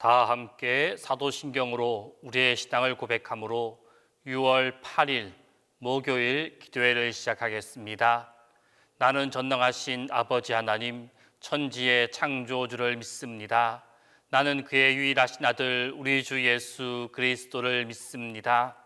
다 함께 사도신경으로 우리의 신앙을 고백함으로 6월 8일 목요일 기도회를 시작하겠습니다. 나는 전능하신 아버지 하나님, 천지의 창조주를 믿습니다. 나는 그의 유일하신 아들 우리 주 예수 그리스도를 믿습니다.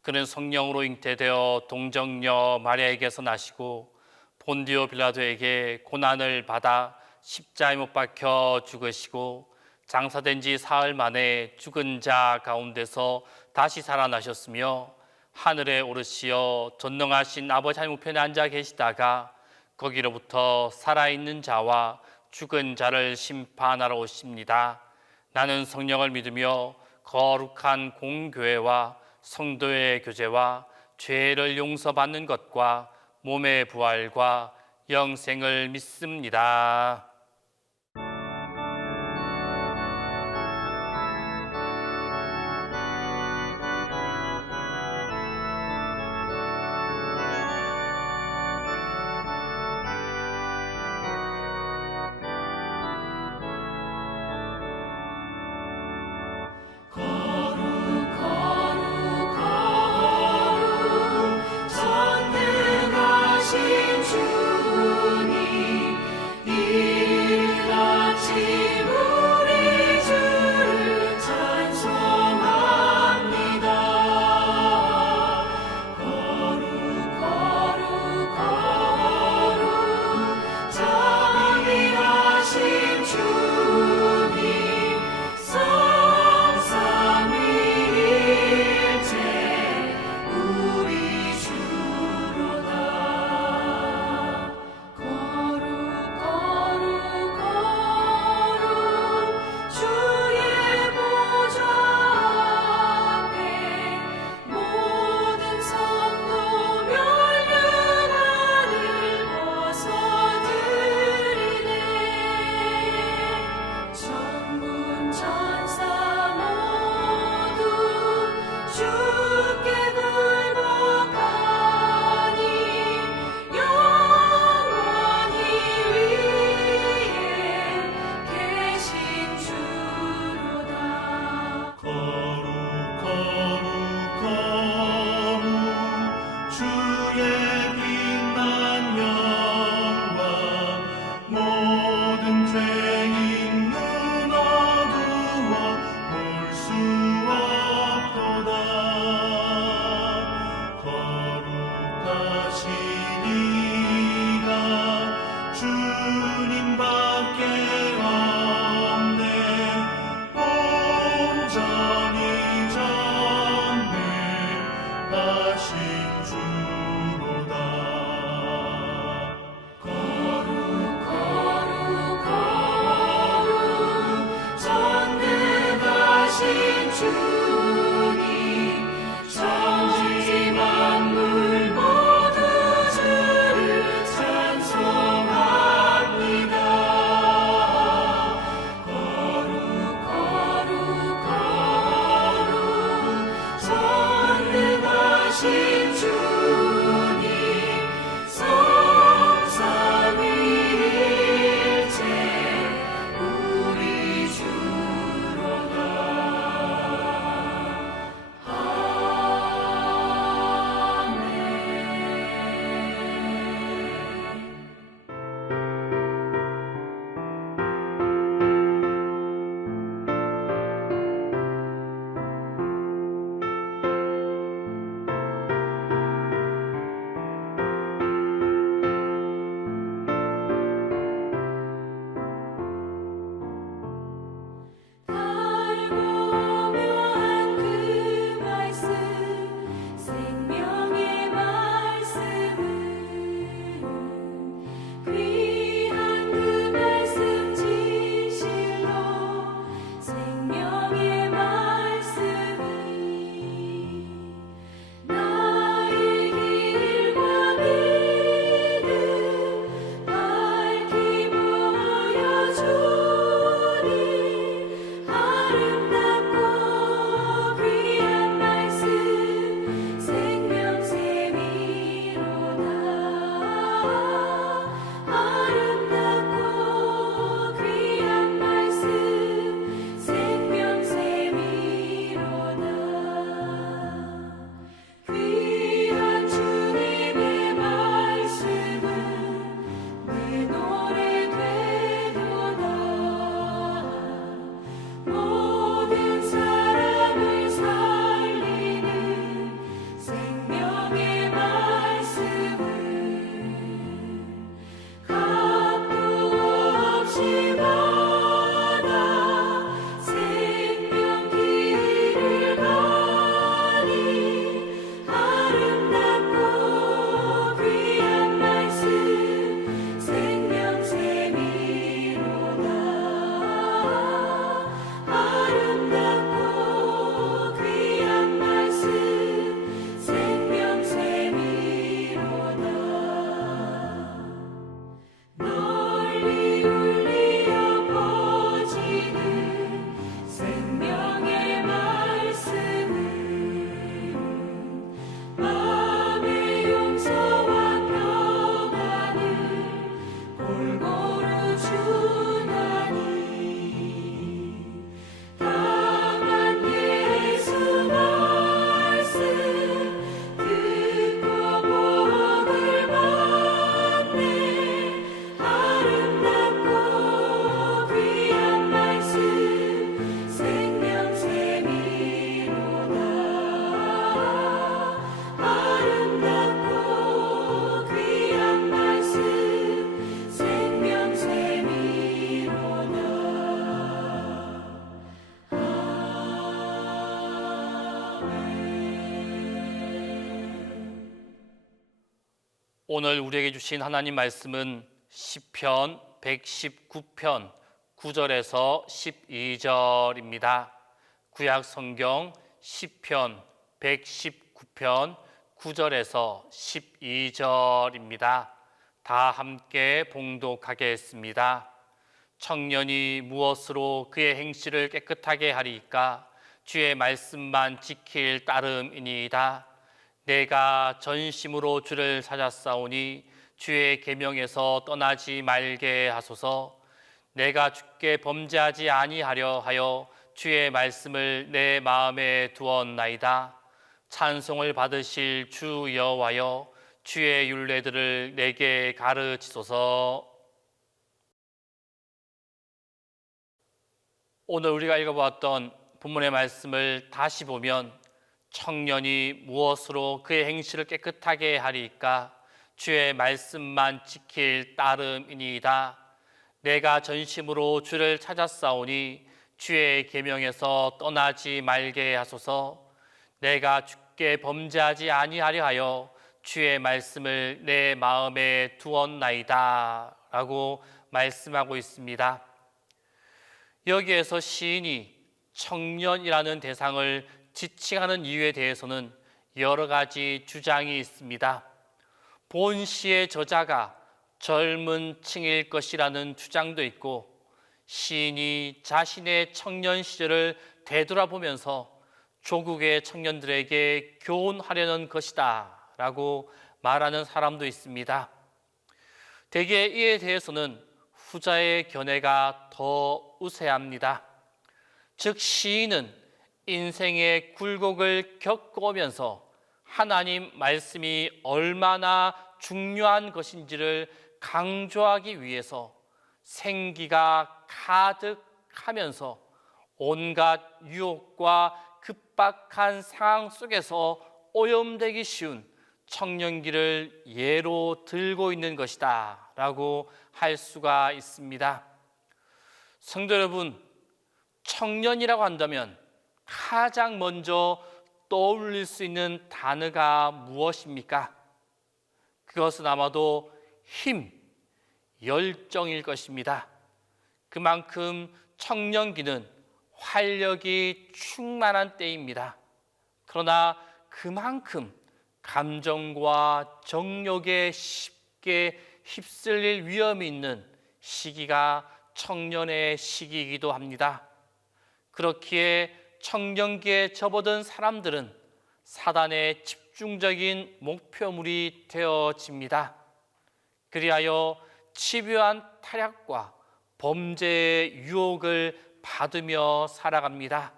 그는 성령으로 잉태되어 동정녀 마리아에게서 나시고 본디오 빌라도에게 고난을 받아 십자가에 못 박혀 죽으시고 장사된 지 사흘 만에 죽은 자 가운데서 다시 살아나셨으며 하늘에 오르시어 전능하신 아버지 하나님 우편에 앉아 계시다가 거기로부터 살아있는 자와 죽은 자를 심판하러 오십니다. 나는 성령을 믿으며 거룩한 공교회와 성도의 교제와 죄를 용서받는 것과 몸의 부활과 영생을 믿습니다. 전능하신 주님 주로다. 거룩 전능하신 주님, 천지 만물 모두 주를 찬송합니다. 거룩 전능하신 주님, 성삼위일체 우리 주로다. 달고묘한 그 말씀, 생명의 말씀은 귀한 그 말씀 진실로, 생명의 말씀이 나의 길과 믿음 밝히 보여주니, 아름답고 귀한 말씀 생명샘이로다. 아름답고 귀한 말씀 생명샘이로다. 귀한 주님의 말씀은 내 노래 되도다. 모든 사람을 살리는 생명의 말씀은 값도 없이 받아 생명 길을 가니, 아름답고 귀한 말씀 생명샘이로다. 아름답고 귀한 말씀 생명샘이로다. 널리 울리어 퍼지는 생명의 말씀은 마음의 용서와 평안을 골고루 주나니, 다만 예수 말씀 듣고 복을 받네. 아름답고 귀한 말씀 생명샘이로다. 아름답고 귀한 말씀 생명샘이로다. 오늘 우리에게 주신 하나님 말씀은 시편 119편 9절에서 12절입니다. 구약 성경 시편 119편 9절에서 12절입니다. 다 함께 봉독하겠습니다. 청년이 무엇으로 그의 행실을 깨끗하게 하리까? 주의 말씀만 지킬 따름이니이다. 내가 전심으로 주를 찾았사오니 주의 계명에서 떠나지 말게 하소서. 내가 주께 범죄하지 아니하려 하여 주의 말씀을 내 마음에 두었나이다. 찬송을 받으실 주 여호와여, 주의 율례들을 내게 가르치소서. 오늘 우리가 읽어보았던 본문의 말씀을 다시 보면 청년이 무엇으로 그의 행실을 깨끗하게 하리까? 주의 말씀만 지킬 따름이니이다. 내가 전심으로 주를 찾았사오니 주의 계명에서 떠나지 말게 하소서. 내가 주께 깨 범죄하지 아니하려 하여 주의 말씀을 내 마음에 두었나이다 라고 말씀하고 있습니다. 여기에서 시인이 청년이라는 대상을 지칭하는 이유에 대해서는 여러 가지 주장이 있습니다. 본 시의 저자가 젊은 층일 것이라는 주장도 있고, 시인이 자신의 청년 시절을 되돌아보면서 조국의 청년들에게 교훈하려는 것이다 라고 말하는 사람도 있습니다. 대개 이에 대해서는 후자의 견해가 더 우세합니다. 즉, 시인은 인생의 굴곡을 겪어오면서 하나님 말씀이 얼마나 중요한 것인지를 강조하기 위해서 생기가 가득하면서 온갖 유혹과 급박한 상황 속에서 오염되기 쉬운 청년기를 예로 들고 있는 것이다 라고 할 수가 있습니다. 성도 여러분, 청년이라고 한다면 가장 먼저 떠올릴 수 있는 단어가 무엇입니까? 그것은 아마도 힘, 열정일 것입니다. 그만큼 청년기는 활력이 충만한 때입니다. 그러나 그만큼 감정과 정욕에 쉽게 휩쓸릴 위험이 있는 시기가 청년의 시기이기도 합니다. 그렇기에 청년기에 접어든 사람들은 사단의 집중적인 목표물이 되어집니다. 그리하여 집요한 타락과 범죄의 유혹을 받으며 살아갑니다.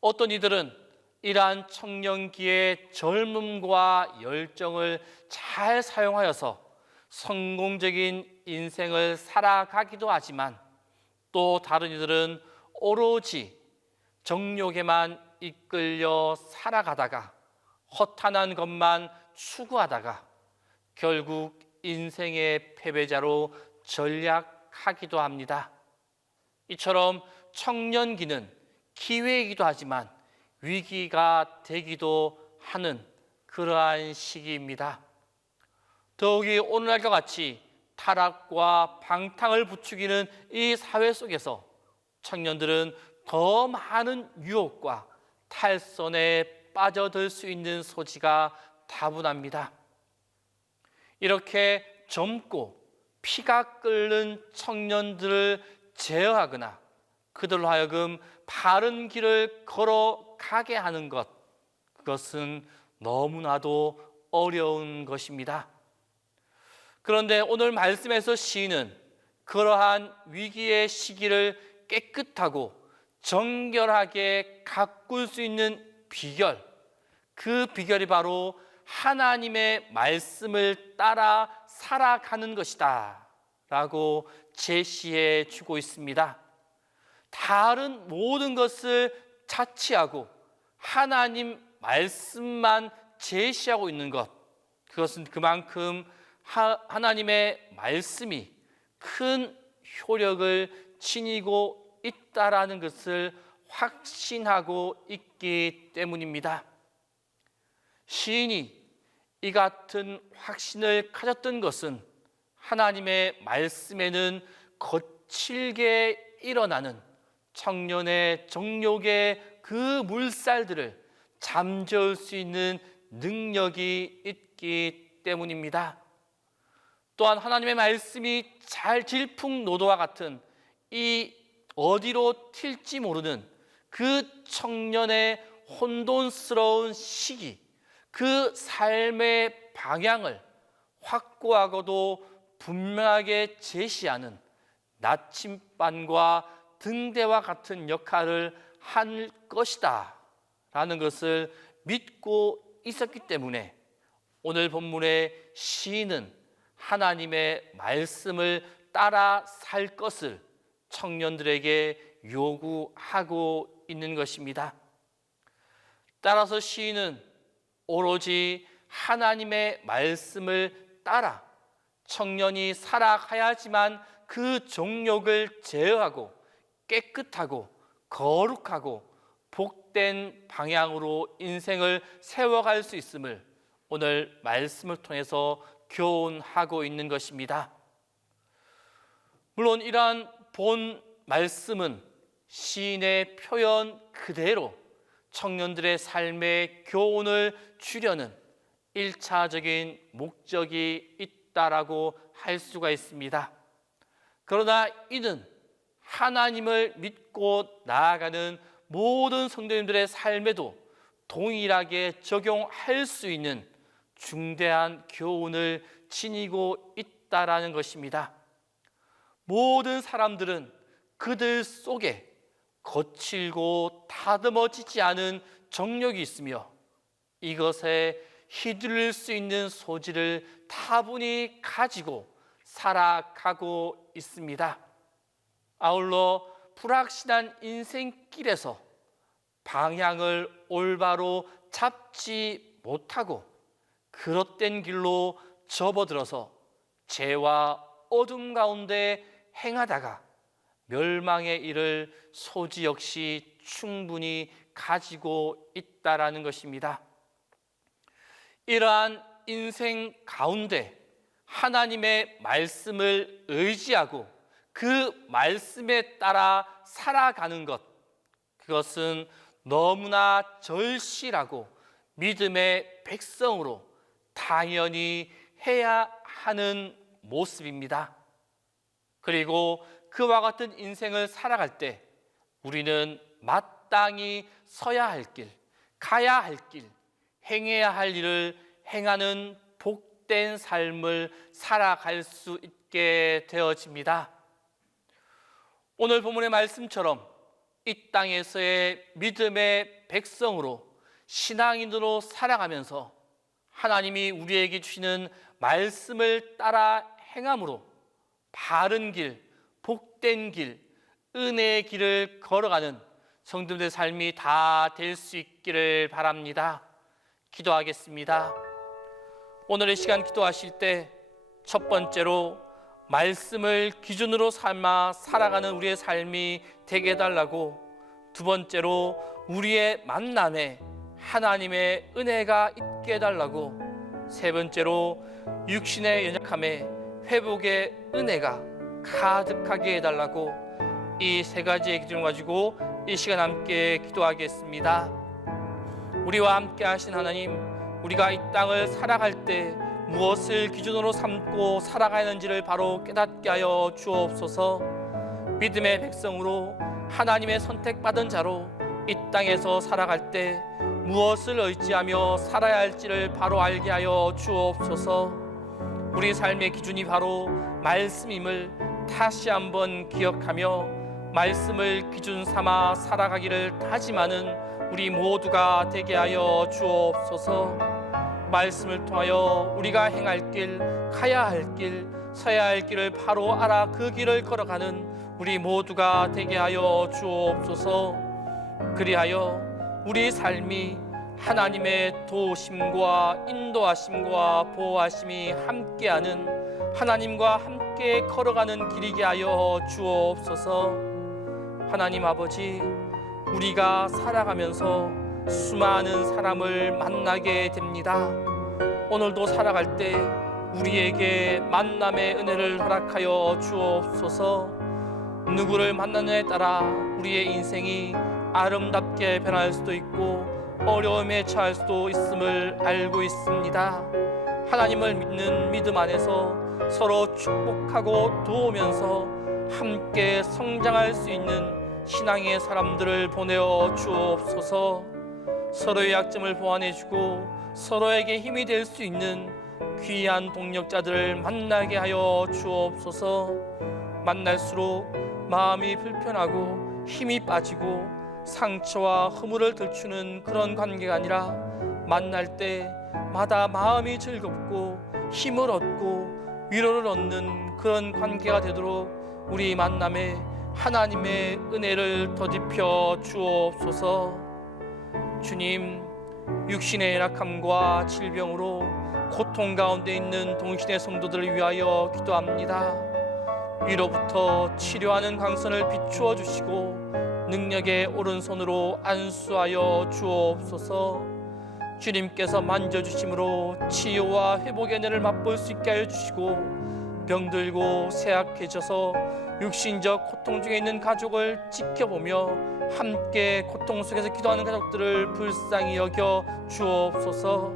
어떤 이들은 이러한 청년기의 젊음과 열정을 잘 사용하여서 성공적인 인생을 살아가기도 하지만, 또 다른 이들은 오로지 정욕에만 이끌려 살아가다가 허탄한 것만 추구하다가 결국 인생의 패배자로 전락하기도 합니다. 이처럼 청년기는 기회이기도 하지만 위기가 되기도 하는 그러한 시기입니다. 더욱이 오늘날과 같이 타락과 방탕을 부추기는 이 사회 속에서 청년들은 더 많은 유혹과 탈선에 빠져들 수 있는 소지가 다분합니다. 이렇게 젊고 피가 끓는 청년들을 제어하거나 그들로 하여금 바른 길을 걸어가게 하는 것, 그것은 너무나도 어려운 것입니다. 그런데 오늘 말씀에서 시인은 그러한 위기의 시기를 깨끗하고 정결하게 가꿀 수 있는 비결, 그 비결이 바로 하나님의 말씀을 따라 살아가는 것이다 라고 제시해 주고 있습니다. 다른 모든 것을 차치하고 하나님 말씀만 제시하고 있는 것, 그것은 그만큼 하나님의 말씀이 큰 효력을 지니고 있다라는 것을 확신하고 있기 때문입니다. 시인이 이 같은 확신을 가졌던 것은 하나님의 말씀에는 거칠게 일어나는 청년의 정욕의 그 물살들을 잠재울 수 있는 능력이 있기 때문입니다. 또한 하나님의 말씀이 잘 질풍노도와 같은 이 어디로 튈지 모르는 그 청년의 혼돈스러운 시기, 그 삶의 방향을 확고하고도 분명하게 제시하는 나침반과 등대와 같은 역할을 할 것이다 라는 것을 믿고 있었기 때문에 오늘 본문의 시인은 하나님의 말씀을 따라 살 것을 청년들에게 요구하고 있는 것입니다. 따라서 시인은 오로지 하나님의 말씀을 따라 청년이 살아가야지만 그 정욕을 제어하고 깨끗하고 거룩하고 복된 방향으로 인생을 세워갈 수 있음을 오늘 말씀을 통해서 교훈하고 있는 것입니다. 물론 이러한 본 말씀은 시인의 표현 그대로 청년들의 삶에 교훈을 주려는 1차적인 목적이 있다라고 할 수가 있습니다. 그러나 이는 하나님을 믿고 나아가는 모든 성도님들의 삶에도 동일하게 적용할 수 있는 중대한 교훈을 지니고 있다라는 것입니다. 모든 사람들은 그들 속에 거칠고 다듬어지지 않은 정력이 있으며 이것에 휘둘릴 수 있는 소질을 다분히 가지고 살아가고 있습니다. 아울러 불확실한 인생길에서 방향을 올바로 잡지 못하고 그릇된 길로 접어들어서 죄와 어둠 가운데 행하다가 멸망에 이를 소지 역시 충분히 가지고 있다라는 것입니다. 이러한 인생 가운데 하나님의 말씀을 의지하고 그 말씀에 따라 살아가는 것, 그것은 너무나 절실하고 믿음의 백성으로 당연히 해야 하는 모습입니다. 그리고 그와 같은 인생을 살아갈 때 우리는 마땅히 서야 할 길, 가야 할 길, 행해야 할 일을 행하는 복된 삶을 살아갈 수 있게 되어집니다. 오늘 본문의 말씀처럼 이 땅에서의 믿음의 백성으로 신앙인으로 살아가면서 하나님이 우리에게 주시는 말씀을 따라 행함으로 바른 길, 복된 길, 은혜의 길을 걸어가는 성도들의 삶이 다 될 수 있기를 바랍니다. 기도하겠습니다. 오늘의 시간 기도하실 때 첫 번째로 말씀을 기준으로 삼아 살아가는 우리의 삶이 되게 해달라고, 두 번째로 우리의 만남에 하나님의 은혜가 있게 해달라고, 세 번째로 육신의 연약함에 회복의 은혜가 가득하게 해달라고, 이 세 가지의 기준을 가지고 이 시간 함께 기도하겠습니다. 우리와 함께 하신 하나님, 우리가 이 땅을 살아갈 때 무엇을 기준으로 삼고 살아가는지를 바로 깨닫게 하여 주옵소서. 믿음의 백성으로 하나님의 선택받은 자로 이 땅에서 살아갈 때 무엇을 의지하며 살아야 할지를 바로 알게 하여 주옵소서. 우리 삶의 기준이 바로 말씀임을 다시 한번 기억하며 말씀을 기준 삼아 살아가기를 다짐하는 우리 모두가 되게 하여 주옵소서. 말씀을 통하여 우리가 행할 길, 가야 할 길, 서야 할 길을 바로 알아 그 길을 걸어가는 우리 모두가 되게 하여 주옵소서. 그리하여 우리 삶이 하나님의 도우심과 인도하심과 보호하심이 함께하는 하나님과 함께 걸어가는 길이게 하여 주옵소서. 하나님 아버지, 우리가 살아가면서 수많은 사람을 만나게 됩니다. 오늘도 살아갈 때 우리에게 만남의 은혜를 허락하여 주옵소서. 누구를 만나느냐에 따라 우리의 인생이 아름답게 변할 수도 있고 어려움에 처할 수도 있음을 알고 있습니다. 하나님을 믿는 믿음 안에서 서로 축복하고 도우면서 함께 성장할 수 있는 신앙의 사람들을 보내어 주옵소서. 서로의 약점을 보완해주고 서로에게 힘이 될 수 있는 귀한 동력자들을 만나게 하여 주옵소서. 만날수록 마음이 불편하고 힘이 빠지고 상처와 허물을 들추는 그런 관계가 아니라 만날 때마다 마음이 즐겁고 힘을 얻고 위로를 얻는 그런 관계가 되도록 우리 만남에 하나님의 은혜를 더딥혀 주옵소서. 주님, 육신의 연약함과 질병으로 고통 가운데 있는 동신의 성도들을 위하여 기도합니다. 위로부터 치료하는 광선을 비추어 주시고 능력의 오른손으로 안수하여 주옵소서. 주님께서 만져주심으로 치유와 회복의 은혜를 맛볼 수 있게 하여 주시고, 병들고 쇠약해져서 육신적 고통 중에 있는 가족을 지켜보며 함께 고통 속에서 기도하는 가족들을 불쌍히 여겨 주옵소서.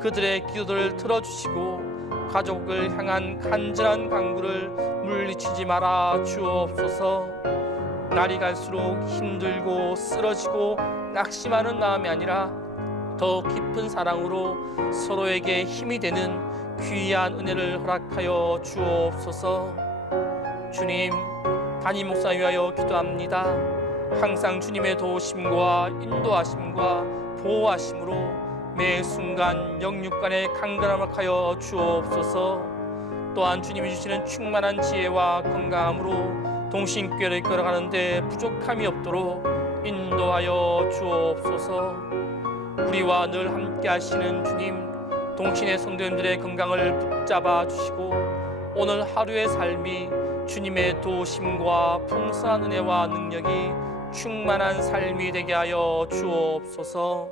그들의 기도를 들어주시고 가족을 향한 간절한 간구를 물리치지 말아 주옵소서. 날이 갈수록 힘들고 쓰러지고 낙심하는 마음이 아니라 더 깊은 사랑으로 서로에게 힘이 되는 귀한 은혜를 허락하여 주옵소서. 주님, 담임 목사 위하여 기도합니다. 항상 주님의 도우심과 인도하심과 보호하심으로 매 순간 영육간의 강건함을 하여 주옵소서. 또한 주님이 주시는 충만한 지혜와 건강함으로 동신교회를 걸어가는 데 부족함이 없도록 인도하여 주옵소서. 우리와 늘 함께 하시는 주님, 동신의 성도님들의 건강을 붙잡아 주시고 오늘 하루의 삶이 주님의 도우심과 풍성한 은혜와 능력이 충만한 삶이 되게 하여 주옵소서.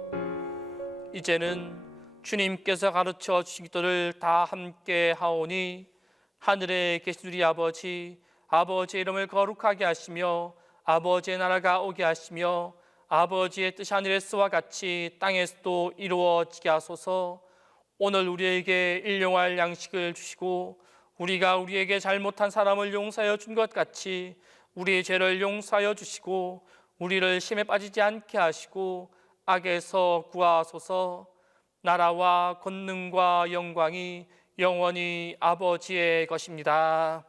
이제는 주님께서 가르쳐 주신 기도를 다 함께 하오니, 하늘에 계신 우리 아버지, 아버지의 이름을 거룩하게 하시며 아버지의 나라가 오게 하시며 아버지의 뜻이 하늘에서와 같이 땅에서도 이루어지게 하소서. 오늘 우리에게 일용할 양식을 주시고 우리가 우리에게 잘못한 사람을 용서하여 준 것 같이 우리의 죄를 용서하여 주시고 우리를 시험에 빠지지 않게 하시고 악에서 구하소서. 나라와 권능과 영광이 영원히 아버지의 것입니다.